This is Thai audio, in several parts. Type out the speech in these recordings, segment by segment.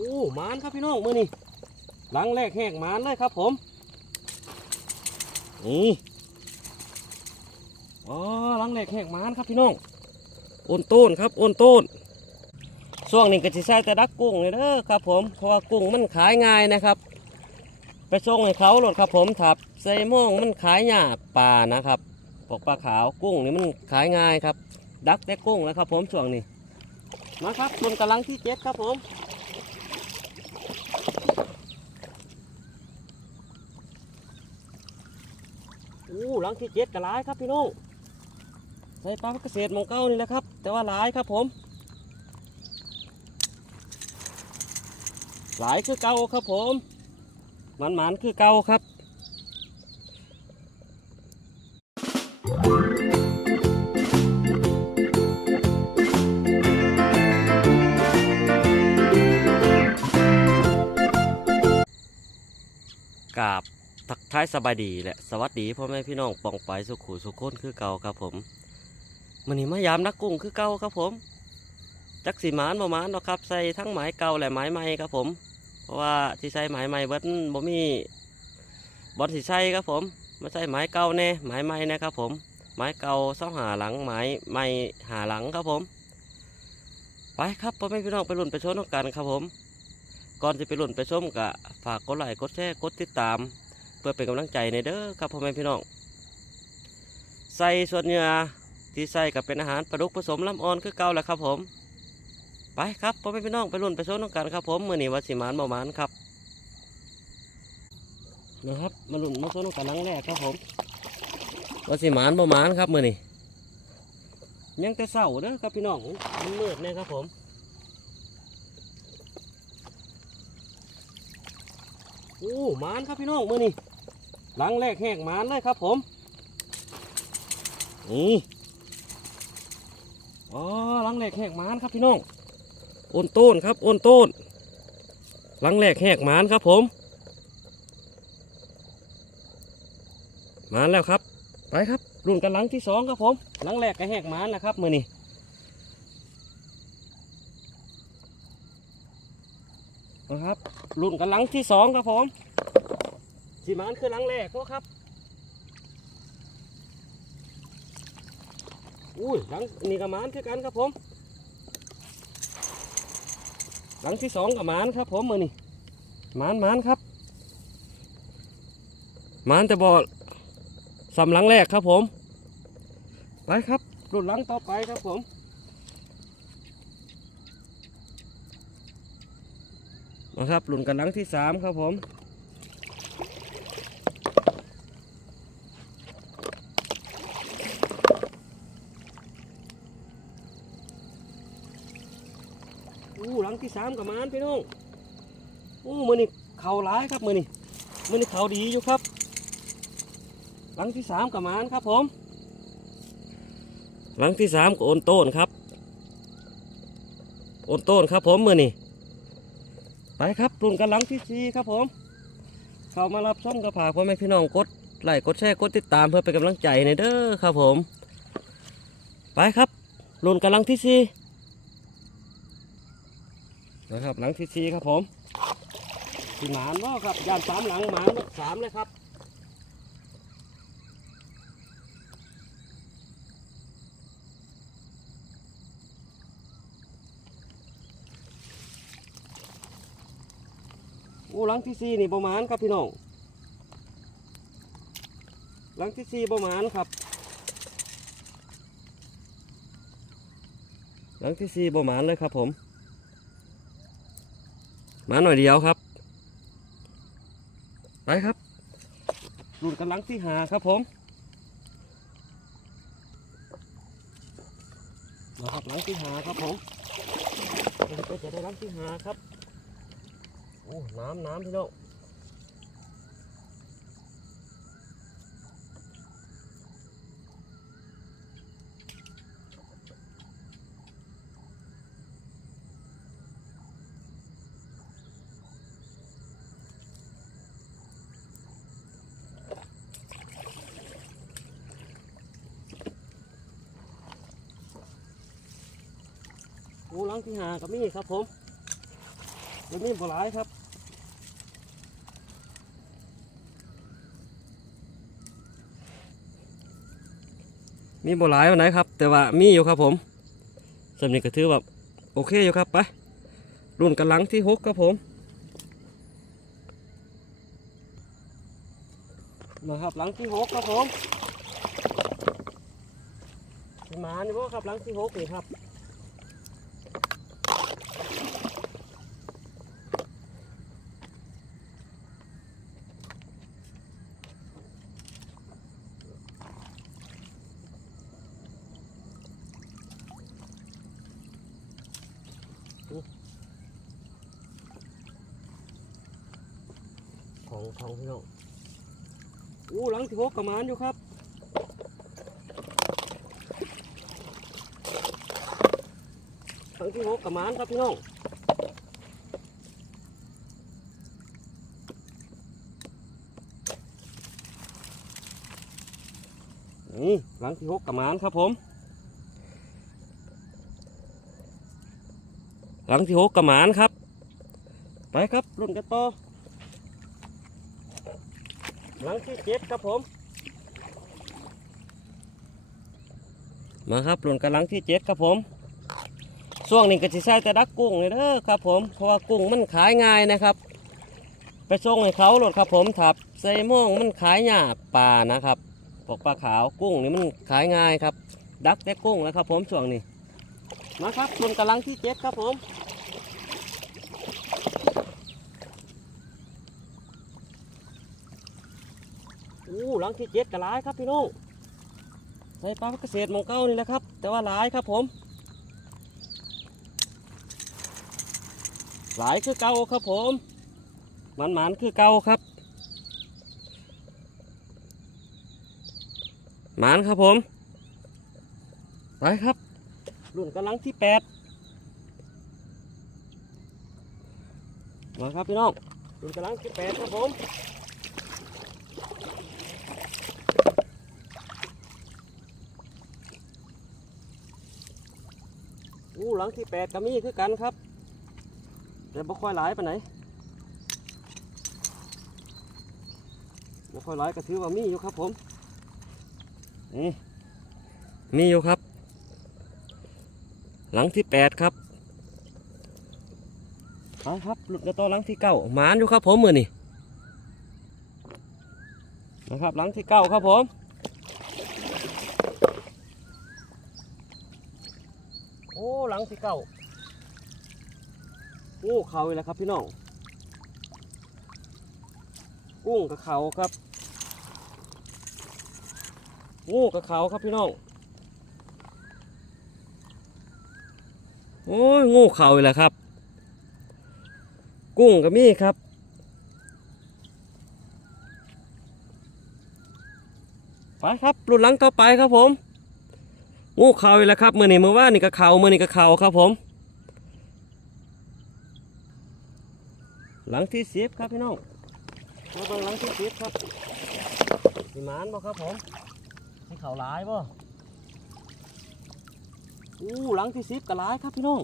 โอ้มานครับพี่น้องมือนี่หลังแรกแหกมานเลยครับผมนี่อ๋อหลังแรกแหกมานครับพี่น้องโอนต้นครับโอนต้นช่วงนี้ก็จะใช้แต่ดักกุ้งเลยเด้อครับผมเพราะว่ากุ้งมันขายง่ายนะครับ ไปส่งให้เขาโหลดครับผมถับใส่โม่งมันขายหยาปลานะครับพวกปลาขาวกุ้งนี่มันขายง่ายครับ ดักแต่กุ้งนะครับผมช่วงนี้มาครับบนกำลังที่เจ็ดครับผม อู้ หลังที่เจ็ดก็หลายครับพี่น้องใส่ปลาเกษตรมองเก้านี่แหละครับ แต่ว่าหลายครับผมหลายคือเก่าครับผมหมันหมันคือเก่าครับายสบายดีและสวัสดีพ่อแม่พี่น้องปองไปสุขุสุขคนคือเก่าครับผมมันนี้มายามนักกุ้งคือเก่าครับผม จักสีมานบ่มานหรอกครับใส่ทั้งหมายเก่าและหมายใหม่ครับผม เพราะว่าที่ใส่หมายใหม่เบิ้บ่มีบอลสีใส่ครับผมมาใส่หมายเก่าแน่หมายใหม่นะครับผมหมายเก่าซ่องหาหลังหมายใหม่หาหลังครับผม ไปครับพ่อแม่พี่น้องไปลุนไปชมกันครับผม ก่อนจะไปลุนไปชมกะฝากกดไลค์กดแชร์กดติดตาม เพื่อเป็นกำลังใจในเด้อครับพ่อแม่พี่น้องใส่ส่วนเนื้อที่ใส่กับเป็นอาหารปลาดุกผสมลำอ่อนคือเก่าแหละครับผมไปครับพ่อแม่พี่น้องไปลุ้นไปชมกันครับผมมือนี้วัดสิมานบ่หมานครับนะครับมาลุ้นมาชมกันหลังแรกครับผมวัดสิมานบ่หมานครับมือนี้ยังแต่เศร้าเด้อครับพี่น้องมันมืดแน่ครับผมโอ้หมานครับพี่น้องมือนี่ หลังแรกแหกหมานเลยครับผมนี่อ๋อหลังแรกแหกหมานครับพี่น้องโอนต้นครับโอนต้นหลังแรกแหกหมานครับผมหมานแล้วครับ ไปครับรุ่นกันหลังที่สองครับผมหลังแรกก็แหกหมานนะครับมือนี่นะครับรุ่นกันหลังที่สองครับผม สีมานคือหลังแรกก็ครับ อุ้ยหลังนี่กับมานคือกันครับผม หลังที่สองกับมานครับผมมือนี่มานมานครับมานแต่บอสำหลังแรกครับผม ไปครับรุ่นหลังต่อไปครับผมนะครับรุ่นกันหลังที่สามครับผม ที่สามกับมานพี่น้องอู้มือนี่เข่าร้ายครับมือนี่มือนี่เข่าดีอยู่ครับหลังที่สามกับมานครับผม หลังที่สามกับโอนโต้นครับโอนโต้นครับผมมือนี่ไปครับรุ่นกันหลังที่สี่ครับผม เข้ามารับชมกระผากพ่อแม่พี่น้องกดไลค์กดแชร์กดติดตามเพื่อเป็นกำลังใจในเด้อครับผม ไปครับรุ่นกันหลังที่สี่ นะครับหลังที่สี่ครับผมสีหมานว่าครับยานสามหลังหมานสามเลยครับโอ้หลังที่สี่นี่ประมาณครับพี่น้องหลังที่สี่ประมาณครับหลังที่สี่ประมาณเลยครับผม มาหน่อยเดียวครับ ไปครับรุ่นกันหลังที่หาครับผมนะครับหลังที่หาครับผมก็จะได้หลังที่หาครับโอ้น้ำน้ำพี่น้อง โอ้หลังที่หากับนี่ครับผมแล้วนี่บัวร้ายครับมีบัวร้ายวันไหนครับ แต่ว่ามีอยู่ครับผมสำนีก็ถือแบบโอเคอยู่ครับไปรุ่นกันหลังที่หกครับผมมาครับหลังที่หกครับผมหมานี่บ่ครับหลังที่หกนี่ครับ องของพี่น้องอู้หลังที่หกกระมานอยู่ครับหลังที่หกกระมานครับพี่น้องนี่หลังที่หกกระมานครับผมหลังที่หกกระมานครับ ไปครับรุ่นกันต่อ หลังที่เจ็ดครับผม มาครับหล่นกันหลังที่เจ็ดครับผมช่วงนี้ก็จะใช้แต่ดักกุ้งเลยเด้อครับผมเพราะว่ากุ้งมันขายง่ายนะครับ ไปส่งให้เขาหลดครับผมถับใส่โม่งมันขายหยาปลานะครับพวกปลาขาวกุ้งนี่มันขายง่ายครับ ดักแต่กุ้งแล้วครับผมช่วงนี้มาครับหล่นกันหลังที่เจ็ดครับผม อู้ หลังที่เจ็ดก็หลายครับพี่น้องใส่ปลาเกษตรมองเก้านี่แหละครับ แต่ว่าหลายครับผม หลายคือเก่าครับผมมันมันคือเก่าครับหมานครับผมไปครับรุ่นกำลังที่แปดมาครับพี่น้องรุ่นกำลังที่แปดครับผม หลังที่แปดก็มีคือกันครับแต่บ่ค่อยหลายปไหนบ่ค่อยหลายก็ถือว่ามีอยู่ครับผมนี่มีอยู่ครับ หลังที่แปดครับเอาครับหลุดกระต่อหลังที่เก้าหมานอยู่ครับผมมือนี่นะครับหลังที่เก้าครับผม โอ้หลังที่เก้าโอ้เขาอีกแล้วครับพี่น้องกุ้งกับเขาครับงูกับเขาครับพี่น้องโอ้ยงูเขาอีแล้วครับ กุ้งกับมี่ครับ ไปครับรุ่นหลังต่อไปครับผม งูเขาอีกแล้วครับเมื่อนี้มือว่านี่ก็เขาเมื่อนี่ก็เขาครับผม หลังที่สิบครับพี่น้องมาเบิ่งหลังที่สิบครับสีมานบ่ครับผมมีเขาหลายบ่อู้หลังที่สิบก็หลายครับพี่น้อง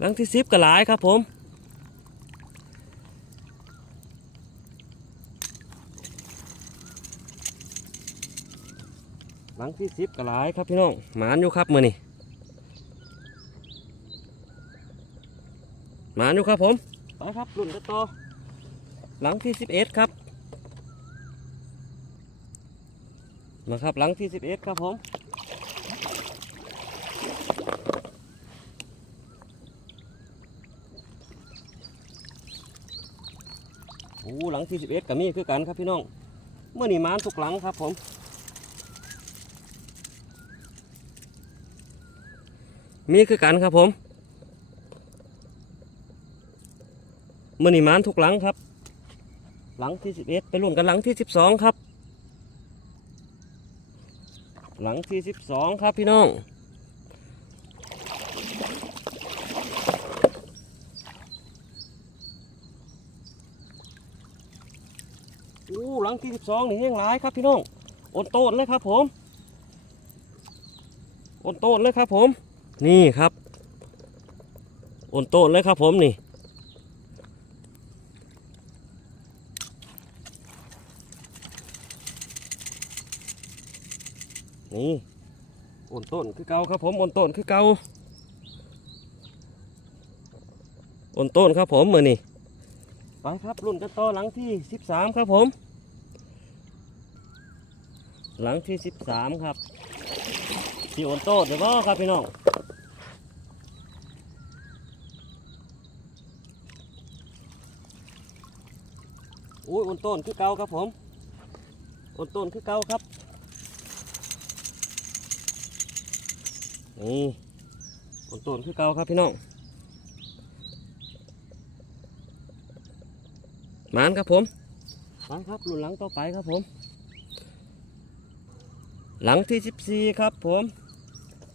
หลังที่สิบก็หลายครับผม หลังที่สิบก็หลายครับพี่น้องหมานอยู่ครับมือนี่หมานอยู่ครับผมไปครับรุ่นกันต่อหลังที่สิบเอ็ดครับมาครับหลังที่สิบเอ็ดครับผมโอ้หลังที่สิบเอ็ดกับมีคือกันครับพี่น้องเมื่อนี่มานทุกหลังครับผม มีคือกันครับผมมื่อนีมานทุกหลังครับ หลังที่สิบเอ็ดไปรวมกันหลังที่สิบสองครับ หลังที่สิบสองครับพี่น้องอู้หลังที่สิบสองนี่แห้งหลายครับพี่น้องโอนโตนเลยครับผมโอนโตนเลยครับผม นี่ครับอ่อนโตเลยครับผมนี่ นี่อ่อนต้นคือเก่าครับผมอ่อนต้นคือเก่าอ่อนต้นครับผมเมือนี่ไปครับรุ่นกันต่อหลังที่สิบสามครับผม หลังที่สิบสามครับที่อ่อนโต้นเดี๋ยวว่าครับพี่น้อง อุ้ยอ่นต้นคือเก่าครับผมอ่นต้นคือเก่าครับนี่อ่นต้นคือเก่าครับพี่น้องมานครับผมมานครับหลุนหลังต่อไปครับผม หลังที่ 14 ครับผม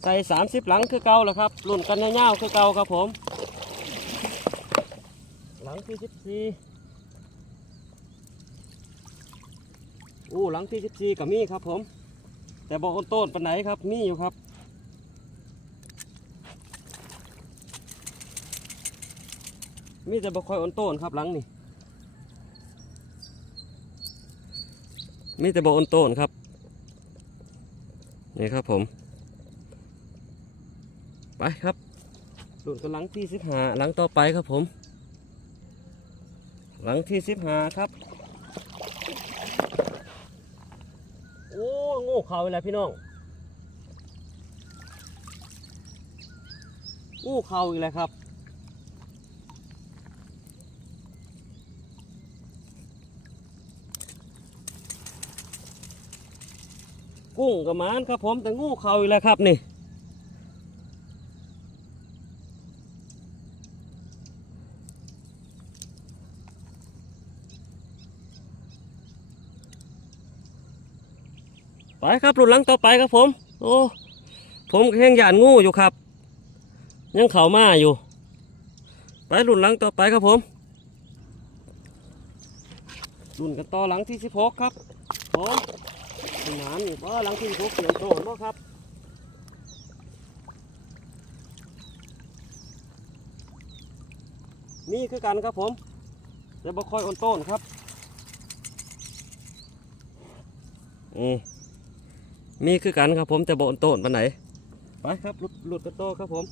ใส่ 30 หลังคือเก่าแล้วครับหลุนกันเงาๆคือเก่าครับผม หลังที่ 14 อู้หลังที่สิบสี่กับมีครับผม แต่บอกคนต้นปันไหนครับมีอยู่ครับมีแต่บอคอยอ่อนต้นครับหลังนี่มีแต่บออนต้นครับนี่ครับผม ไปครับส่วนกันหลังที่สิบหาหลังต่อไปครับผม หลังที่สิบหาครับ โอ้โง่เขาเลยพี่น้อง อู้เข่าอีกแล้วครับ กุ้งกับมานครับผมแต่งูเข่าอีกแล้วครับนี่ ไปครับรุ่นหลังต่อไปครับผม โอ้ผมก็ยังหยานงูอยู่ครับ ยังเข่ามาอยู่ ไปรุ่นหลังต่อไปครับผมรุ่นกันต่อหลังที่สิบหกครับผมหนามนี่ว่าหลังที่เขาเขียนโตนบ่ครับนี่คือกันครับผมแต่บ่ค่อยอ่อนต้นครับอืม มีคือกันครับผมแต่บ่อ่อนต้นปานไหนไปครับหลุดหลุดกระโตครับผม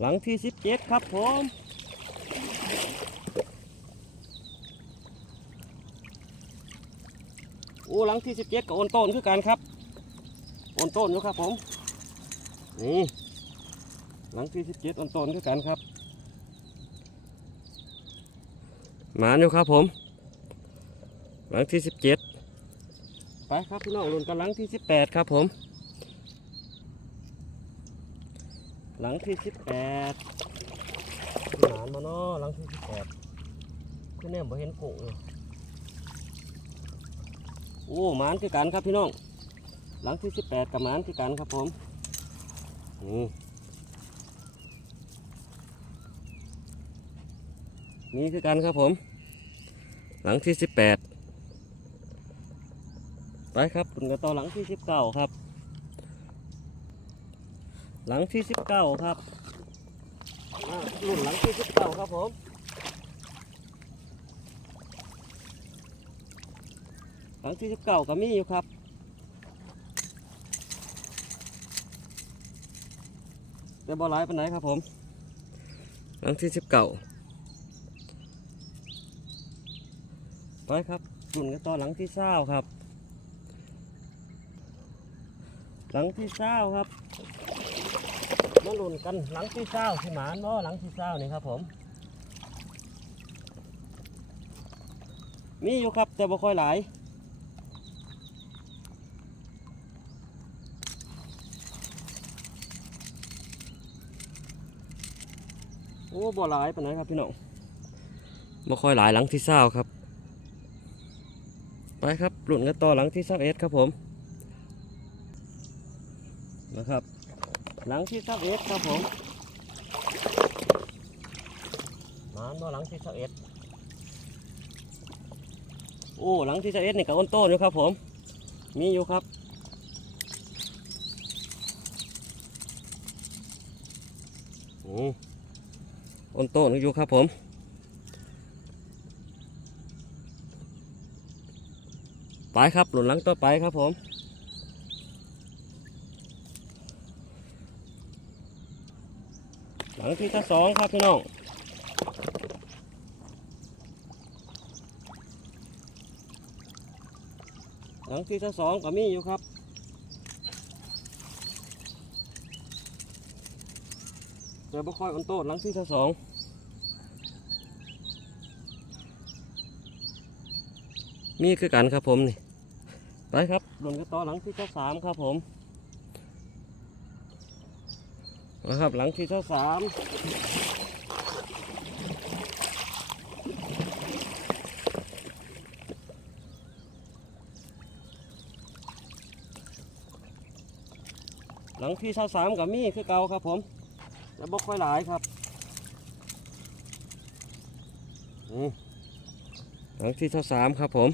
หลังที่สิบเจ็ดครับผมโอ้หลังที่สิบเจ็ดกับโอนต้นคือกันครับโอนต้นอยู่ครับผมนี่หลังที่สิบเจ็ดโอนต้นคือกันครับหมานอยู่ครับผม หลังที่สิบเจ็ดไปครับพี่น้องรุ่นกันหลังที่สิบแปดครับผม หลังที่สิบแปดหมานมาเนาะหลังที่สิบแปดคือเนี่ยบ่เห็นกุ้งเลยโอ้หมานคือกันครับพี่น้อง หลังที่สิบแปดกับหมานคือกันครับผมนี่นี่คือกันครับผม หลังที่สิบแปด ไปครับคุณกระต่อหลังที่สิบเก้าครับ หลังที่สิบเก้าครับรุ่นหลังที่สิบเก้าครับผมหลังที่สิบเก้าก็มีอยู่ครับแต่บ่หลายปานไหนครับผม หลังที่สิบเก้าไปครับหมุนกันต่อหลังที่เศร้าครับ หลังที่เศร้าครับมาลุ้นกันหลังที่เศร้าที่หมานบ่หลังที่เศร้านี่ครับผม มีอยู่ครับแต่บ่ค่อยหลายโอ้บ่หลายปานไหนครับพี่น้องบ่ค่อยหลายหลังที่เศร้าครับ ไปครับหลุนกันต่อหลังที่เศร้าเอ็ดครับผม นะครับ หลังที่เศร้าเอ็ดครับผมมาบ่หลังที่เศร้าเอ็ดโอ้หลังที่เศร้าเอ็ดนี่กับอ้นโต้นอยู่ครับผม มีอยู่ครับโอ้อ้นโต้นอยู่ครับผมไปไปครับหลุนหลังต่อไปครับผม หลังที่ที่สองครับพี่น้องหลังที่ที่สองก็มีอยู่ครับเจอบ่ค่อยอันโตดหลังที่ที่สองมีคือกันครับผมนี่ไปครับลุนกันต่อหลังที่ที่สามครับผม นะครับ หลังที่เที่สามหลังที่เช้าสามกับมีคือเก่าครับผมจะบ่ค่อยหลายครับหลังที่เช้าสามครับผม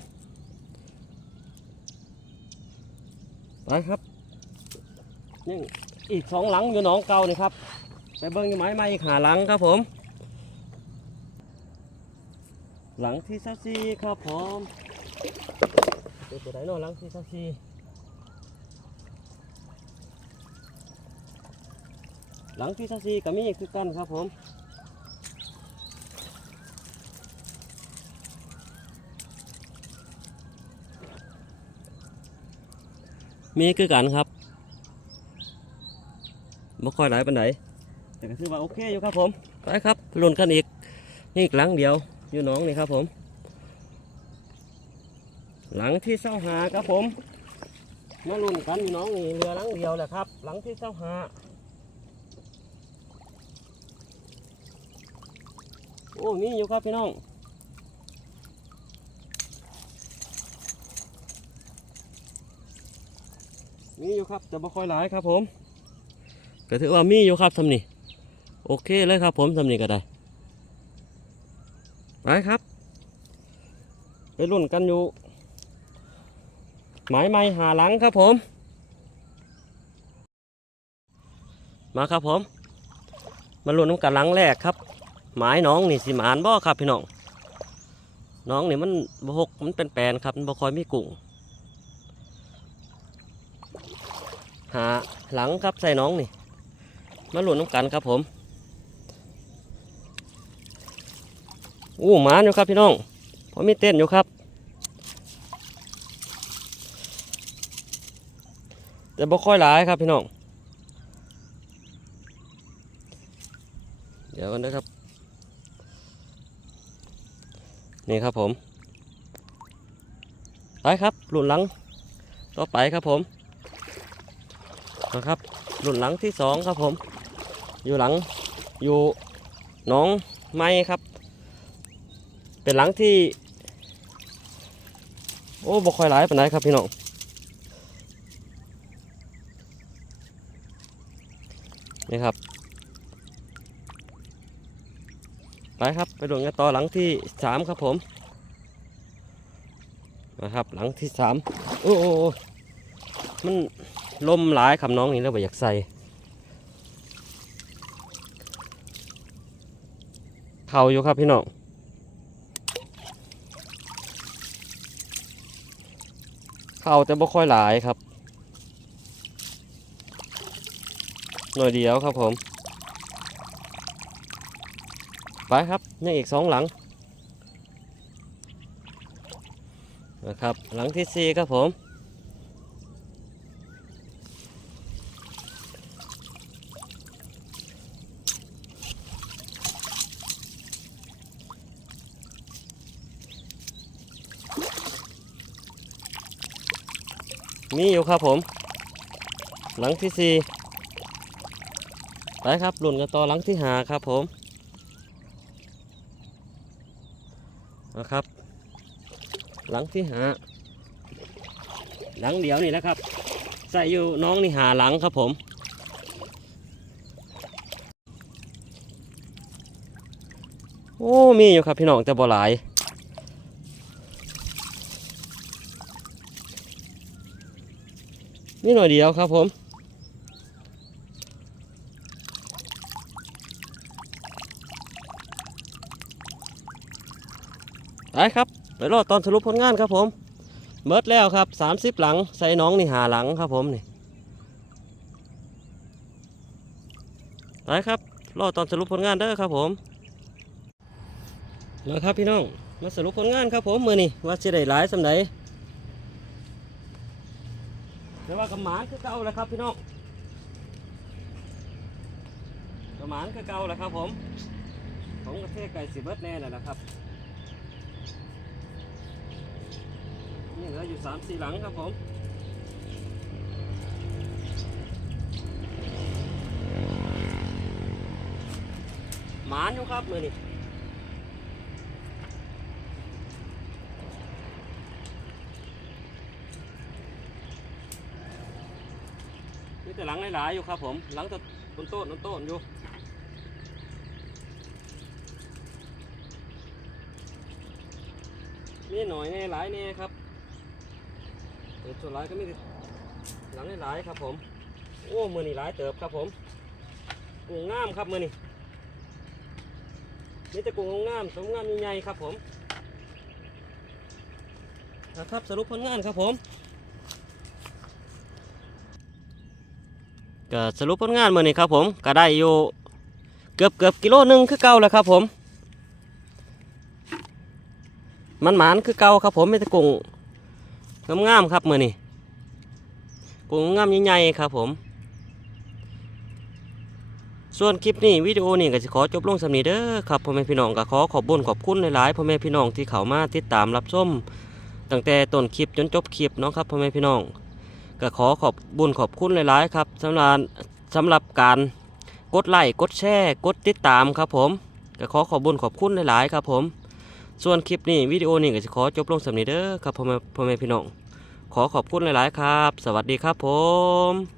ไปครับนี่ อีกสองหลังอยู่หนองเก่านี่ครับไปเบิ้งยู่ไม้ไม้อีกหาหลังครับผม หลังที่เช้าสี่ครับผมเดี๋ยวตัวไหนนาะหลังที่เช้าสี่หลังที่ทัซีก็มีคือกันครับผมมีคือกันครับ บ่ค่อยหลายปานไหนแต่ก็ถือว่าโอเคอยู่ครับผมไปครับลุ้นกันอีกนี่อีกหลังเดียวอยู่หน้องนี่ครับผม หลังที่เศร้าหาครับผมมาลุ้นกันอยู่หน้องนี่เรือหลังเดียวแหละครับ หลังที่เศร้าหาโอ้มีอยู่ครับพี่น้องมีอยู่ครับแต่บ่ค่อยหลายครับผม ก็ถือว่ามีอยู่ครับสำนี่โอเคเลยครับ ผมสำนี่ก็ได้ไปครับไปรุ่นกันอยู่ หมายไม้หาหลังครับผม มาครับผม มาลุ้นน้ำกันหลังแรกครับ หมายน้องนี่สิมานบ่ครับพี่น้องน้องนี่มันบหกมันเป็นแปลนครับมันบ่คอยมีกุ้งหาหลังครับใส่น้องนี่ มาหลุนน้ำกันครับผมอู้หมานอยู่ครับพี่น้องพราะมีเต้นอยู่ครับ แต่บ่ค่อยหลายครับพี่น้องเดี๋ยวกันนะครับ นี่ครับผมไปครับหลุนหลังต่อไปครับผมนะครับหลุนหลังที่สองครับผม อยู่หลังอยู่น้องไม้ครับ เป็นหลังที่ โอ้บ่ค่อยหลายปานใดครับพี่น้องนี่ครับไปครับไปดูกันต่อหลังที่สามครับผมนะครับหลังที่สามโอ้โอ้โอมันลมหลายคำน้องนี่แล้วบ่อยากใส่ เขาอยู่ครับพี่น้องเขาแต่บ่ค่อยหลายครับ หน่อยเดียวครับผม ไปครับยังอีกสองหลังนะครับหลังที่สี่ครับผม มีอยู่ครับผม หลังที่สี่ไปครับหลุนกันต่อหลังที่หาครับผมนะครับ หลังที่หาหลังเดียวนี่นะครับ ใส่อยู่น้องนี่หาหลังครับผมโอ้มีอยู่ครับพี่น้องแต่บ่หลาย นี่หน่อยเดียวครับผมไปครับไปรอตอนสรุปผลงานครับผมเบิดแล้วครับสามสิบหลังใส่น้องนี่หาหลังครับผมนี่ไปครับรอตอนสรุปผลงานเด้อครับผมมาครับพี่น้องมาสรุปผลงานครับผมมือนี่ว่าสิได้หลายสำไหน แต่ว่ากระหมานคือเก่าแล้วครับพี่น้องกระหมานคือเก่าแล้วครับผมผมกระเทศไก่สิเบิดแน่แล้วนะครับนี่เหลืออยู่สามสี่หลังครับผมหมานอยู่ครับมือนี่ แต่หลังหลายๆอยู่ครับ ผมหลังต้นต้นต้นต้นต้นอยู่นี่หน่อยแน่หลายแน่ครับเติบส่วนหลายก็มีแต่หลังหลายครับ ผม โอ้มือนี่หลายเติบครับผมกุ้งงามครับมือนี่นี่แต่กุ้งงามสมงามใหญ่ๆครับผมนะครับสรุปผลงานครับผม ก็สรุปผลงานมือนี่ครับผมก็ได้อยู่เกือบเกือบกิโลหนึ่งคือเก่าแล้วครับผม มันหมานคือเก่าครับผมไม่ต่กุ้งงามๆครับมือนี่กุ้งงามใหญ่ๆครับผม ส่วนคลิปนี้วิดีโอนี้ก็จะขอจบลงสำนีเด้อครับพ่อแม่พี่น้องก็ขอขอบบุญขอบคุณหลายๆพ่อแม่พี่น้องที่เข้ามาติดตามรับชมตั้งแต่ต้นคลิปจนจบคลิปเนาะครับพ่อแม่พี่น้อง ก็ขอขอบบุญขอบคุณหลายๆครับสำหรับสำหรับการกดไลค์กดแชร์กดติดตามครับผมก็ขอขอบบุญขอบคุณหลายๆครับผม ส่วนคลิปนี้วิดีโอนี้ก็จะขอจบลงสำนีเด้อครับพ่อแม่พ่อแม่พี่น้องขอขอบคุณหลายๆครับ สวัสดีครับผม